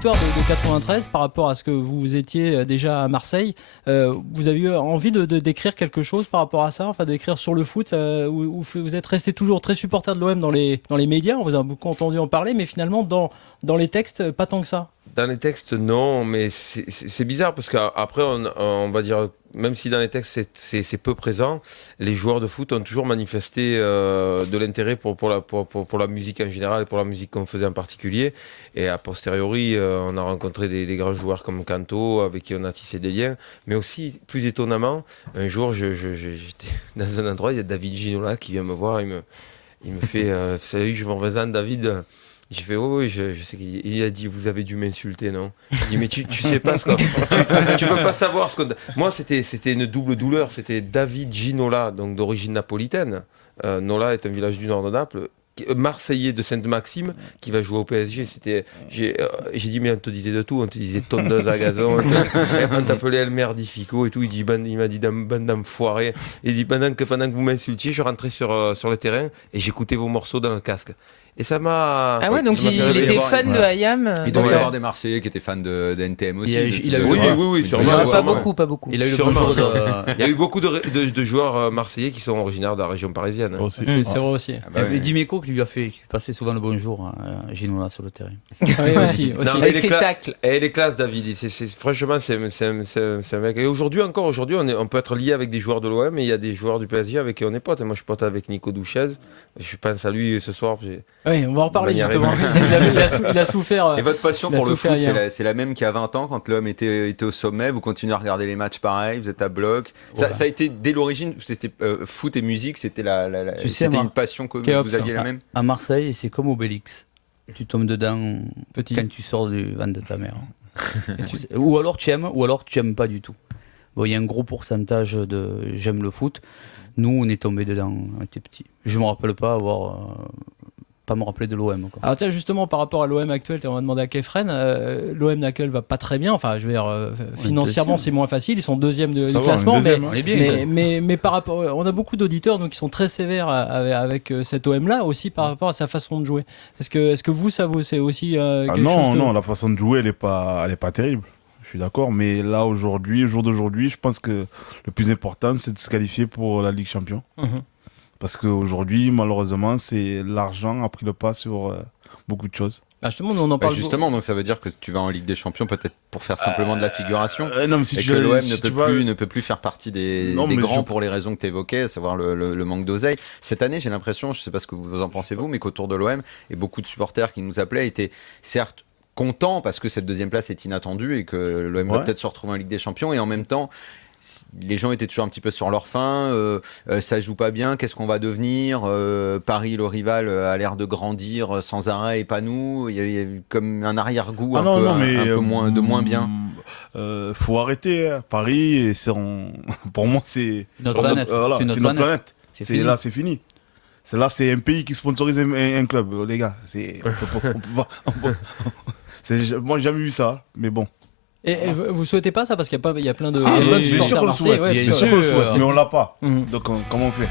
victoire de 93 par rapport à ce que vous étiez déjà à Marseille. Vous avez eu envie de d'écrire quelque chose par rapport à ça, enfin d'écrire sur le foot, où vous êtes resté toujours très supporter de l'OM dans les médias, on vous a beaucoup entendu en parler, mais finalement dans les textes, pas tant que ça. Dans les textes, non, mais c'est bizarre parce qu'après, on va dire, même si dans les textes c'est peu présent, les joueurs de foot ont toujours manifesté de l'intérêt pour la musique en général et pour la musique qu'on faisait en particulier. Et a posteriori, on a rencontré des grands joueurs comme Kanto, avec qui on a tissé des liens. Mais aussi, plus étonnamment, un jour, j'étais dans un endroit, il y a David Ginola qui vient me voir, il me fait « Salut, je m'en vais, David ». J'ai fait, oui, je sais qu'il a dit, vous avez dû m'insulter, non? Il dit, mais tu sais pas ce qu'on... tu peux pas savoir ce qu'on... Moi, c'était une double douleur. C'était David Ginola, donc d'origine napolitaine. Nola est un village du nord de Naples. Marseillais de Sainte-Maxime qui va jouer au PSG. J'ai dit, mais on te disait de tout. On te disait tondeuse à gazon. On t'appelait Elmer Diffico et tout. Il m'a dit, bande d'enfoirés. Il dit, pendant que vous m'insultiez, je rentrais sur le terrain et j'écoutais vos morceaux dans le casque. Et ça m'a. Ah ouais, donc il était fan de IAM. Il doit y avoir des Marseillais qui étaient fans de NTM aussi. Oui, sûrement. Pas beaucoup. Il a eu Il y a eu beaucoup de joueurs marseillais qui sont originaires de la région parisienne. C'est vrai aussi. Dimeco qui lui a fait passer souvent le bonjour à Ginola sur le terrain. Oui, aussi. Non, Avec ses tacles. Et les classes, David. Franchement, c'est un mec. Et aujourd'hui, on peut être lié avec des joueurs de l'OM, et il y a des joueurs du PSG avec qui on est potes. Moi, je suis pote avec Nico Douchez. Je pense à lui ce soir. Oui, on va en reparler justement. Il a souffert. Et votre passion pour le foot, hier. c'est la même qu'il y a 20 ans, quand l'homme était au sommet. Vous continuez à regarder les matchs pareil, vous êtes à bloc. Voilà. Ça a été dès l'origine, c'était foot et musique, c'était une passion commune. Vous aviez la même. À Marseille, c'est comme Obélix. Tu tombes dedans Petit. quand tu sors du ventre de ta mère. Ou alors tu aimes pas du tout. Bon, il y a un gros pourcentage de j'aime le foot. Nous, on est tombé dedans, on était petits. Je me rappelle pas pas me rappeler de l'OM. Alors tiens, justement, par rapport à l'OM actuel, on va demander à Kefren, l'OM actuel va pas très bien. Enfin, je veux dire, financièrement, c'est moins facile. Ils sont deuxième du classement, mais par rapport, on a beaucoup d'auditeurs donc qui sont très sévères avec cet OM-là aussi par rapport à sa façon de jouer. Est-ce que vous, c'est aussi quelque chose Non, la façon de jouer, elle est pas terrible. Je suis d'accord, mais là, au jour d'aujourd'hui, je pense que le plus important, c'est de se qualifier pour la Ligue Champion. Parce qu'aujourd'hui, malheureusement, l'argent a pris le pas sur beaucoup de choses. Justement, nous, on en parle justement, donc ça veut dire que tu vas en Ligue des Champions peut-être pour faire simplement de la figuration. Non, mais que l'OM ne peut plus faire partie des grands pour les raisons que tu évoquais, à savoir le manque d'oseille. Cette année, j'ai l'impression, je ne sais pas ce que vous en pensez vous, mais qu'autour de l'OM, et beaucoup de supporters qui nous appelaient étaient certes content parce que cette deuxième place est inattendue et que l'OM va peut-être se retrouver en Ligue des Champions, et en même temps les gens étaient toujours un petit peu sur leur faim, ça joue pas bien, qu'est-ce qu'on va devenir, Paris le rival a l'air de grandir sans arrêt et pas nous, il y a eu comme un arrière-goût un peu moins bien. Faut arrêter, Paris, pour moi c'est notre planète. C'est notre planète. Là c'est fini. C'est un pays qui sponsorise un club, les gars. Moi, j'ai jamais vu ça, mais bon. Et vous souhaitez pas ça parce qu'il y a plein de bien sûr supporters qu'on le souhaite, marseillais, mais on l'a pas. Donc comment on fait?